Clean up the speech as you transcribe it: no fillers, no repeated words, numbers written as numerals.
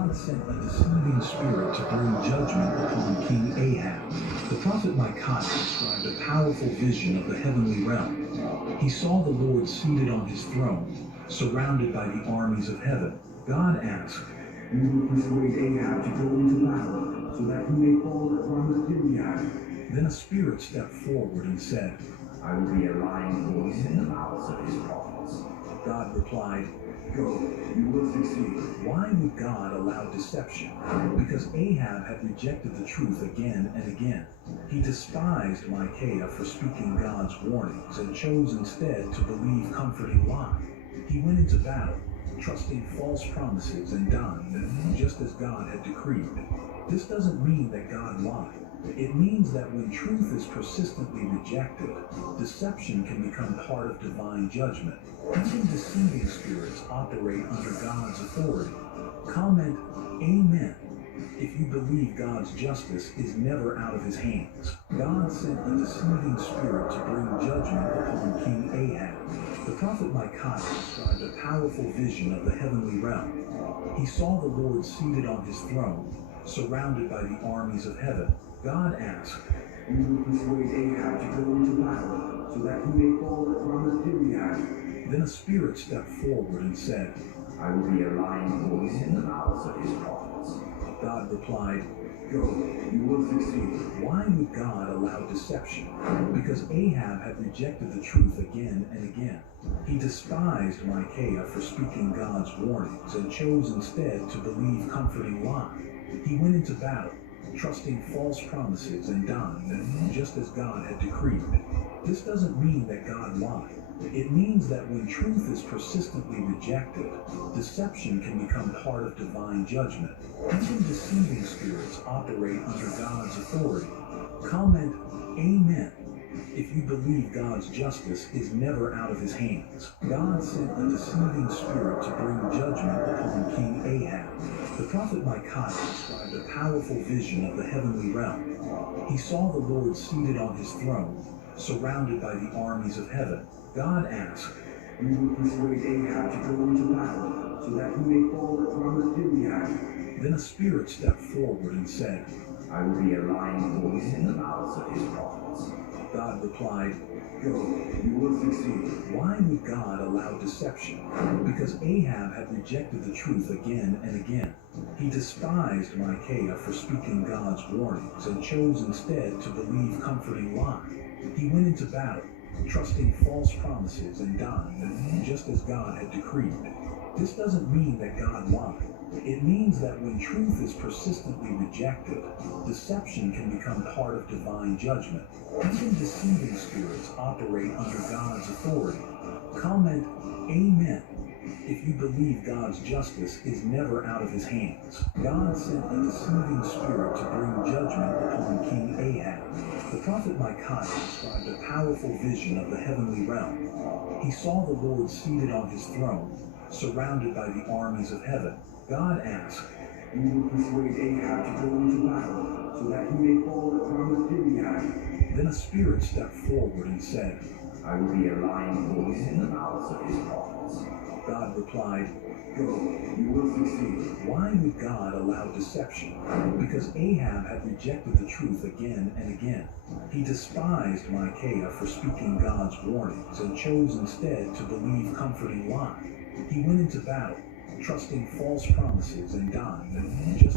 God sent a deceiving spirit to bring judgment upon King Ahab. The prophet Micaiah described a powerful vision of the heavenly realm. He saw the Lord seated on his throne, surrounded by the armies of heaven. God asked, "You will persuade Ahab to go into battle, so that he may fall at Ramoth Gilead." Then a spirit stepped forward and said, "I will be a lying voice in the mouths of his prophets." God replied, "Go, you will succeed." Why would God allow deception? Because Ahab had rejected the truth again and again. He despised Micaiah for speaking God's warnings and chose instead to believe comforting lies. He went into battle, trusting false promises and dying, just as God had decreed. This doesn't mean that God lied. It means that when truth is persistently rejected, deception can become part of divine judgment. Even deceiving spirits operate under God's authority. Comment Amen if you believe God's justice is never out of his hands. God sent a deceiving spirit to bring judgment upon King Ahab. The prophet Micaiah described a powerful vision of the heavenly realm. He saw the Lord seated on his throne, surrounded by the armies of heaven. God asked, "You will persuade Ahab to go into battle, so that he may fall at Ramoth Gilead." Then a spirit stepped forward and said, "I will be a lying voice in the mouths of his prophets." God replied, "Go, you will succeed." Why would God allow deception? Because Ahab had rejected the truth again and again. He despised Micaiah for speaking God's warnings and chose instead to believe comforting lies. He went into battle, trusting false promises and dying, just as God had decreed. This doesn't mean that God lied. It means that when truth is persistently rejected, deception can become part of divine judgment. Even deceiving spirits operate under God's authority. Comment Amen if you believe God's justice is never out of his hands. God sent a deceiving spirit to bring judgment upon King Ahab. The prophet Micaiah described a powerful vision of the heavenly realm. He saw the Lord seated on his throne, surrounded by the armies of heaven. God asked, "You will persuade Ahab to go into battle, so that he may fall at Ramoth Gilead." Then a spirit stepped forward and said, "I will be a lying voice in the mouths of his prophets." God replied, "Go, you will succeed." Why would God allow deception? Because Ahab had rejected the truth again and again. He despised Micaiah for speaking God's warnings and chose instead to believe comforting lies. He went into battle, trusting false promises and dying, just as God had decreed. This doesn't mean that God lied. It means that when truth is persistently rejected, deception can become part of divine judgment. Even deceiving spirits operate under God's authority. Comment Amen if you believe God's justice is never out of his hands. God sent a deceiving spirit to bring judgment upon King Ahab. The prophet Micaiah described a powerful vision of the heavenly realm. He saw the Lord seated on his throne, surrounded by the armies of heaven. God asked, "You will persuade Ahab to go into battle, so that he may fall at Ramoth Gilead." Then a spirit stepped forward and said, "I will be a lying voice in the mouths of his prophets." God replied, "Go, you will succeed." Why would God allow deception? Because Ahab had rejected the truth again and again. He despised Micaiah for speaking God's warnings and chose instead to believe comforting lies. He went into battle, trusting false promises and dying, just